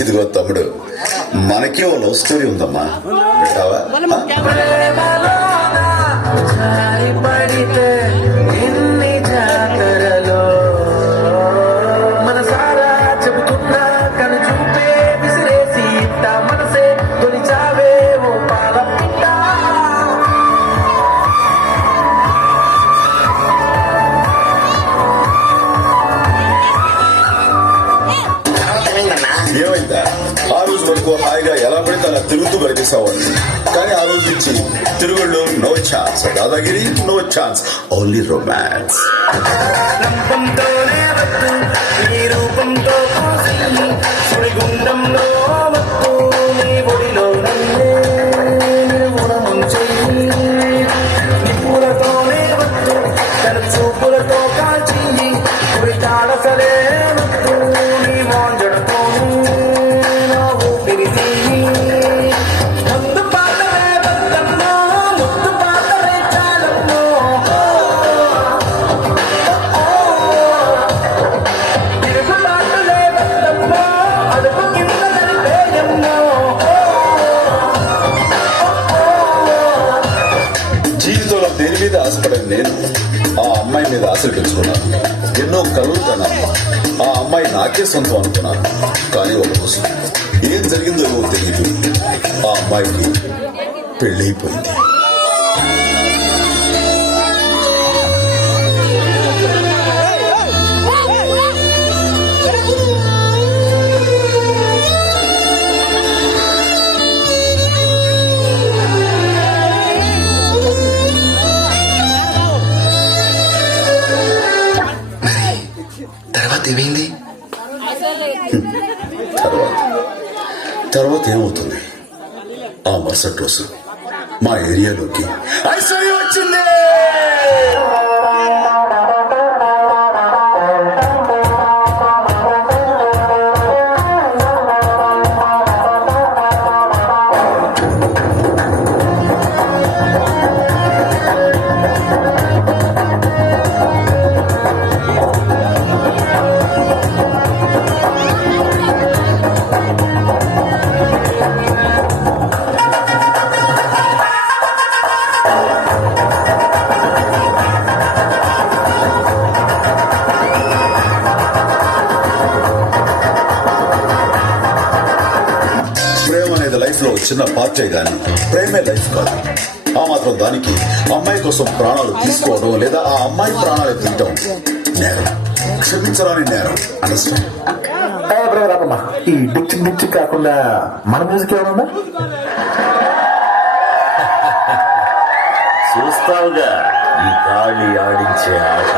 ఇదిగో తమ్ముడు, మనకి ఓ లవ్ స్టోరీ ఉందమ్మా, వింటావా? ఏమైందా? ఆ రోజు వరకు హాయిగా ఎలా పడితే అలా తిరుగుతూ గడిపేసేవాడిని. కానీ ఆ రోజు నుంచి తిరుగుళ్ళు నో ఛాన్స్, దాదాగిరి నో ఛాన్స్, ఓన్లీ రొమాన్స్. చూపులతో కాల్చి సరే జీవితంలో దేని మీద ఆశపడని నేను ఆ అమ్మాయి మీద ఆశలు పెంచుకున్నాను. ఎన్నో కలలు కన్నాను. ఆ అమ్మాయి నాకే సొంతం అనుకున్నాను. కానీ ఒక రోజు ఏం జరిగిందో ఏమో తెలియదు, ఆ అమ్మాయికి పెళ్ళైపోయింది. ఏమైంది? తర్వాత ఏమవుతుంది? ఆ మరుసటి రోజు మా ఏరియాలోకి ఐశ్వర్య వచ్చింది. లైఫ్ లో చిన్న పార్టీ గాని ప్రేమే లైఫ్ కాదు. ఆ మాత్రం దానికి అమ్మాయి కోసం ప్రాణాలు తీసుకోవడం లేదా ఆ అమ్మాయి ప్రాణాలు తీయటం నేరం, క్షమించరాని నేరం. అండర్స్టాండ్? ఈ డిచ్చి డిచ్చి కాకుండా మన మ్యూజిక్ ఏమన్నా చూస్తావుగా ఈ గాలి ఆడించే ఆట.